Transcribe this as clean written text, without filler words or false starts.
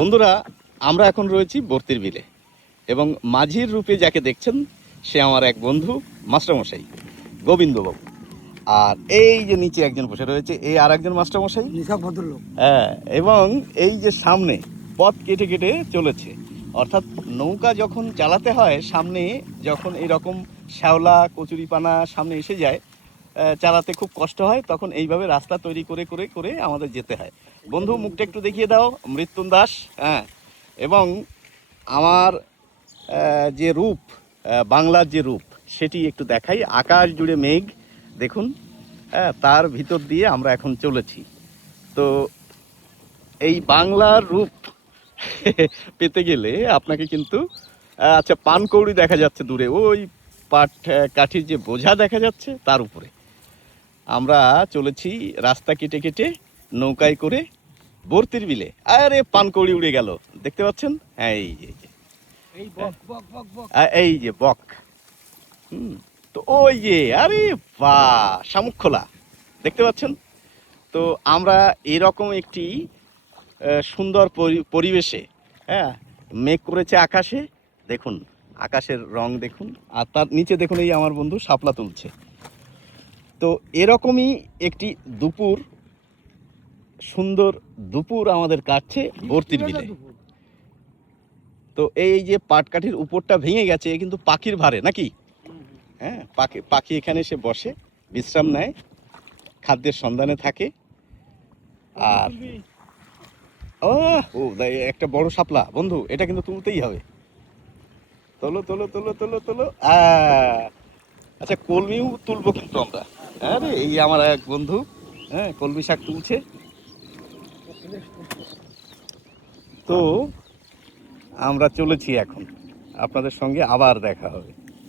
বন্ধুরা, আমরা এখন রয়েছি বর্তির বিলে এবং মাঝির রূপে যাকে দেখছেন সে আমার এক বন্ধু মাস্টারমশাই গোবিন্দবাবু। আর এই যে নিচে একজন বসে রয়েছে, এই আর একজন মাস্টারমশাই ভদ্রলোক। হ্যাঁ, এবং এই যে সামনে পথ কেটে কেটে চলেছে, অর্থাৎ নৌকা যখন চালাতে হয় সামনে যখন এরকম শ্যাওলা কচুরিপানা সামনে এসে যায়, চালাতে খুব কষ্ট হয়, তখন এইভাবে রাস্তা তৈরি করে করে করে আমাদের যেতে হয়। বন্ধু, মুখটা একটু দেখিয়ে দাও। মৃত্যুন দাস। হ্যাঁ, এবং আমার যে রূপ, বাংলার যে রূপ, সেটি একটু দেখাই। আকাশ জুড়ে মেঘ দেখুন, হ্যাঁ, তার ভিতর দিয়ে আমরা এখন চলেছি। তো এই বাংলার রূপ পেতে গেলে আপনাকে কিন্তু আচ্ছা, পানকৌড়ি দেখা যাচ্ছে দূরে, ওই পাট কাঠির যে বোঝা দেখা যাচ্ছে তার উপরে আমরা চলেছি রাস্তা কেটে কেটে নৌকায় করে বর্তির বিলে। আরে পানকৌড়ি উড়ে গেল, দেখতে পাচ্ছেন? হ্যাঁ, এই যে বক। তো ওই যে, আরে বাহ, শামুকখোলা দেখতে পাচ্ছেন? তো আমরা এরকম একটি সুন্দর পরিবেশে, হ্যাঁ, মেঘ করেছে আকাশে, দেখুন আকাশের রং দেখুন, আর তার নিচে দেখুন এই আমার বন্ধু শাপলা তুলছে। তো এরকমই একটি দুপুর, সুন্দর দুপুর আমাদের কাটছে বর্তির বিলে। তো এই যে পাটকাঠির উপরটা ভেঙে গেছে কিন্তু পাখির ভারে নাকি, হ্যাঁ, পাখি এখানে এসে বসে, বিশ্রাম নেয়, খাদ্যের সন্ধানে থাকে। আর ও একটা বড় শাপলা বন্ধু, এটা কিন্তু তুলতেই হবে। তোলো তোলো তোলো তোলো তোলো। আচ্ছা, কলমিও তুলবো কিন্তু আমরা। আরে এই আমার এক বন্ধু, হ্যাঁ, কলমি শাক তুলছে। তো আমরা চলেছি এখন, আপনাদের সঙ্গে আবার দেখা হবে।